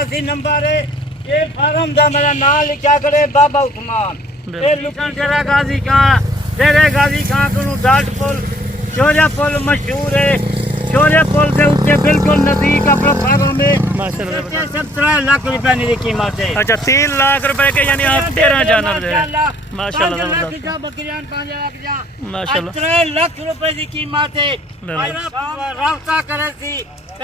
87 number है। ये farm का मेरा नाम लिखा करे बाबा उस्मान। ये लुकन डेरा गाजी खान, डेरे गाजी खान को डाट पुल शोरिया पुल मशहूर है। शोरिया पुल से उत्ते बिल्कुल नजदीक अपना फार्म में माशाल्लाह 17 लाख रुपए की कीमत है। अच्छा 3 लाख रुपए के यानी आप 13 जानवर दे माशाल्लाह बकरियां 5 लाख जा माशाल्लाह 13 लाख रुपए की कीमत है। रास्ता करे सी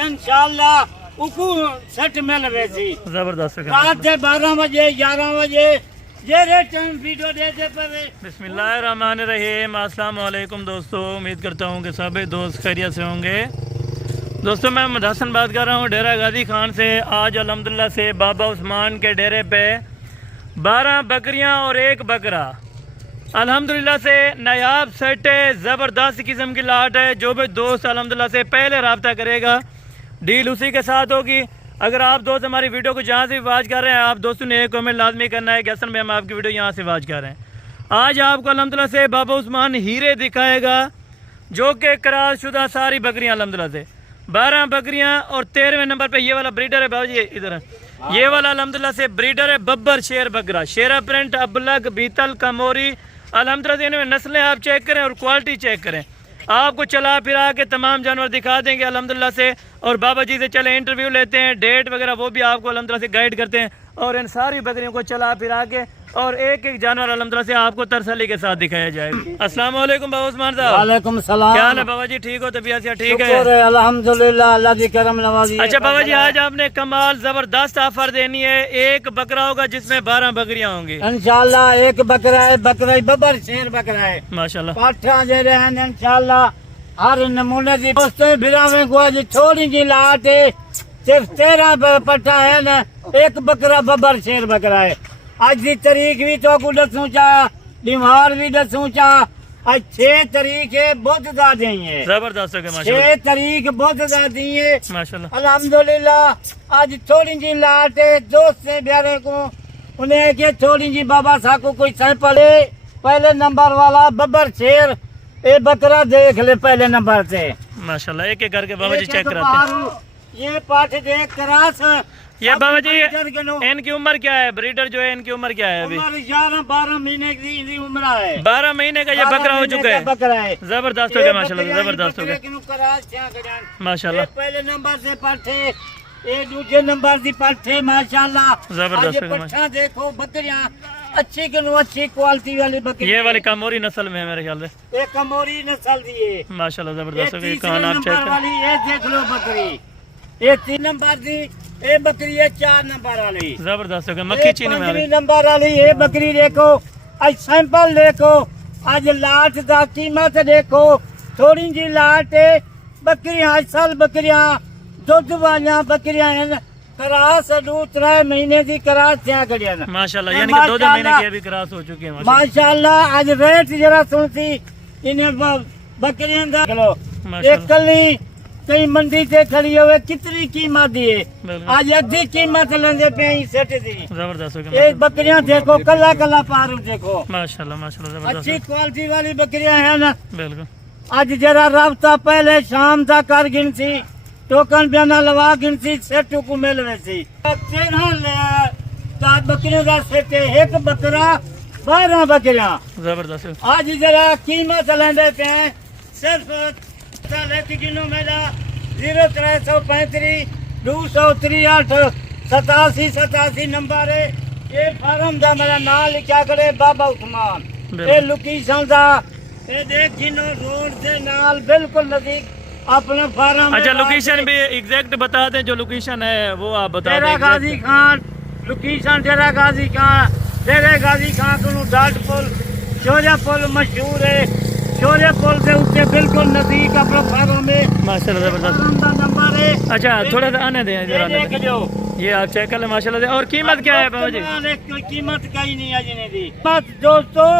इंशाल्लाह उकू सेट मिल रहे सी जबरदस्त रात के 12 बजे 11 बजे ये रेट वीडियो देते पे। बिस्मिल्लाहिर्रहमानिर्रहीम। अस्सलाम वालेकुम दोस्तों, उम्मीद करता हूँ कि सभी दोस्त खैरियत से होंगे। दोस्तों मैं महमूद हसन बात कर रहा हूँ डेरा गाजी खान से। आज अल्हम्दुलिल्लाह से बाबा उस्मान के डेरे पे 12 बकरियाँ और 1 बकरा अल्हम्दुलिल्लाह से नायाब सेट है। ज़बरदस्त किस्म की लाट है। जो भी दोस्त अल्हम्दुलिल्लाह से पहले रब्ता करेगा डील उसी के साथ होगी। अगर आप दोस्त हमारी वीडियो को जहाँ से वाच कर रहे हैं, आप दोस्तों ने एक कमेंट लाजमी करना है कि हसन भाई हम आपकी वीडियो यहाँ से वाच कर रहे हैं। आज आपको अल्हम्दुलिल्लाह से बाबा उस्मान हीरे दिखाएगा जो कि करार शुदा सारी बकरियाँ अल्हम्दुलिल्लाह से 12 बकरियाँ और 13वें नंबर पे ये वाला ब्रीडर है। बाबू जी इधर ये वाला अल्हम्दुलिल्लाह से ब्रीडर है बब्बर शेर बकरा। शेरा प्रिंट अबलग बीतल कमोरी अल्हम्दुलिल्लाह से इनमें नस्लें आप चेक करें और क्वालिटी चेक करें। आपको चला फिरा के तमाम जानवर दिखा देंगे अल्हम्दुलिल्लाह से। और बाबा जी से चले इंटरव्यू लेते हैं, डेट वगैरह वो भी आपको अल्हम्दुलिल्लाह से गाइड करते हैं। और इन सारी बकरियों को चला फिरा के और एक एक जानवर अल्हम्दुलिल्लाह से आपको तरसली के साथ दिखाया जाएगा। अस्सलाम वालेकुम बाबा उस्मान साहब। वालेकुम सलाम। क्या हाल है बाबा जी, ठीक हो? तबीयत से ठीक है? शुक्र है अल्हम्दुलिल्लाह, अल्लाह की करम नवाजी। अच्छा बाबा जी, आज आपने कमाल जबरदस्त ऑफर देनी है। 1 बकरा होगा जिसमें 12 बकरियां होंगी इंशाल्लाह। 1 बकरा है, बकरा बब्बर शेर बकरा है माशाल्लाह। पाठा दे रहे हैं इंशाल्लाह हर नमूने की। दोस्तों बिरावे को जी थोड़ी जी लाट है, सिर्फ 13 पट्टा है ना। 1 बकरा बब्बर शेर बकरा है। आज की तारीख भी तो को दसूं चा, बीमार भी दसूं चा। आज 6 तारीख है, बहुत ज्यादा ही है। जबरदस्त हो गया माशाल्लाह। 6 तारीख बहुत ज्यादा ही है माशाल्लाह अल्हम्दुलिल्लाह। आज थोड़ी जी लाट है। दोस्त से प्यारे को उन्हें के थोड़ी जी बाबा साहब को कोई सैंपल है। पहले नंबर वाला बब्बर शेर ये बकरा देख ले पहले नंबर से माशाल्लाह। एक एक करके बाबा जी चेक कराते हैं। ये पाठ देख करास। ये बाबा जी इनकी उम्र क्या है? ब्रीडर जो है इनकी उम्र क्या है अभी? 11-12 महीने की उम्र है। 12 महीने का ये बकरा हो चुका है। बकरा है जबरदस्त हो गया माशाल्लाह, जबरदस्त हो गया माशाल्लाह। पहले नंबर से पाठे, ये दूसरे नंबर की पाठे माशाल्लाह। जबरदस्त हो गया पट्ठा देखो बकरियां अच्छी अच्छी क्वालिटी वाली बकरी। ये वाली कमोरी नस्ल में है मेरे ख्याल से। एक कमोरी नस्ल दी है माशाल्लाह, जबरदस्त हो गई। तीसरे कान आप नंबर चेक वाली ये देख लो बकरी। ये 3 नंबर दी ये बकरी है। 4 नंबर वाली जबरदस्त हो गया। मक्खी चीनी में 5 नंबर वाली ये बकरी देखो। आज सैंपल देखो, आज लाट का कीमत देखो। थोड़ी जी लाट है। बकरियां असल बकरियां दुध वालियां बकरियां हैं। करास 2-3 महीने की करास क्या करिया माशाल्लाह, यानी कि 2 महीने की अभी करास हो चुकी है माशाल्लाह। आज रेट जरा सुनती इन्हें बकरियां देख लो। एक कली कई मंडी से खड़ी हुए कितनी कीमत दी है। आज अद्धी कीमत लेंगे पे सेट दी। जबरदस्त हो गया। एक बकरियां देखो, कला कला पारू देखो माशाल्लाह माशाल्लाह, जबरदस्त अच्छी क्वालिटी वाली बकरियां है ना। बिल्कुल। आज जरा रब्ता पहले शाम तक कर गिनसी, टोकन बयाना लवा गिनसी सेट को मिल वैसी 13 बकरियों का सेट है। 1 बकरा 12 बकरियां जबरदस्त। आज जरा कीमत लेंगे पे सिर्फ किलो मेरा 0335 263 87 नंबर है। ये फार्म का मेरा नाम लिखा करे बाबा उस्मान। ये लोकेशन का ये देख जिनो रोड से नाल बिल्कुल नजदीक अपने फार्म। अच्छा लोकेशन भी एग्जैक्ट बता दें, जो लोकेशन है वो आप बता दें। डेरा गाजी खान लोकेशन, डेरा गाजी खान, डेरे गाजी खान को डाट पुल शोरिया पुल मशहूर है। शोरिया पुल से उत्ते बिल्कुल नजदीक अपना फार्म में माशाल्लाह, जबरदस्त नंबर है। अच्छा थोड़ा सा आने दें इधर, आने देख दें। जो ये आप चेक कर लें माशाल्लाह से। और कीमत क्या है बाबा जी? कीमत कहीं नहीं है जिन्हें दी दोस्तों।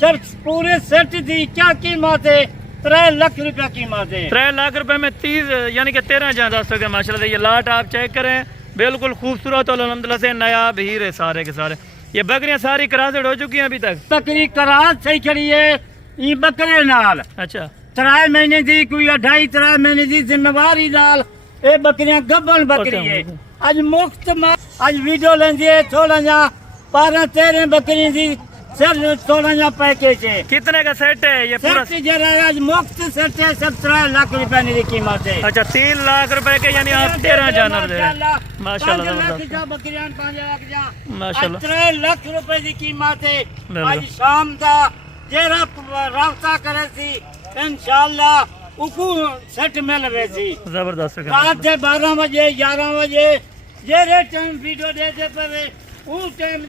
सिर्फ पूरे सेट दी क्या कीमत है? 3 लाख रुपया कीमत है। 3 लाख रुपए में 30 यानी कि 13 जबरदस्त हो गया माशाल्लाह से। ये लाट आप चेक करें, बिल्कुल खूबसूरत और अल्हम्दुलिल्लाह से नायाब हीरे सारे के सारे। ये बकरियां सारी करासेड हो चुकी हैं अभी तक? बकरी करास सही खड़ी है। ये बकरे नाल अच्छा 3 महीने की कोई 2.5-3 महीने की जिम्मेवारी नाल ये बकरियां गब्बन बकरी है। आज मुफ्त में आज वीडियो लेंदी है थोड़ा जा 12-13 बकरी दी सर थोड़ा जा पैकेज है। कितने का सेट है ये पूरा? सेट जरा आज मुफ्त सेट है 17 लाख रुपए की कीमत है। अच्छा 3 लाख रुपए के यानी आप 13 जानवर दे रहे हैं। माशाल्लाह जबरदस्त, बकरियां 5 लाख जा माशाल्लाह 3 लाख रुपए की कीमत है। बिल्कुल। आज शाम दा जरा रास्ता करे सी इंशाल्लाह उकू सेट मिल रहे सी जबरदस्त रात के 12 बजे 11 बजे जे टाइम वीडियो दे पे वो टाइम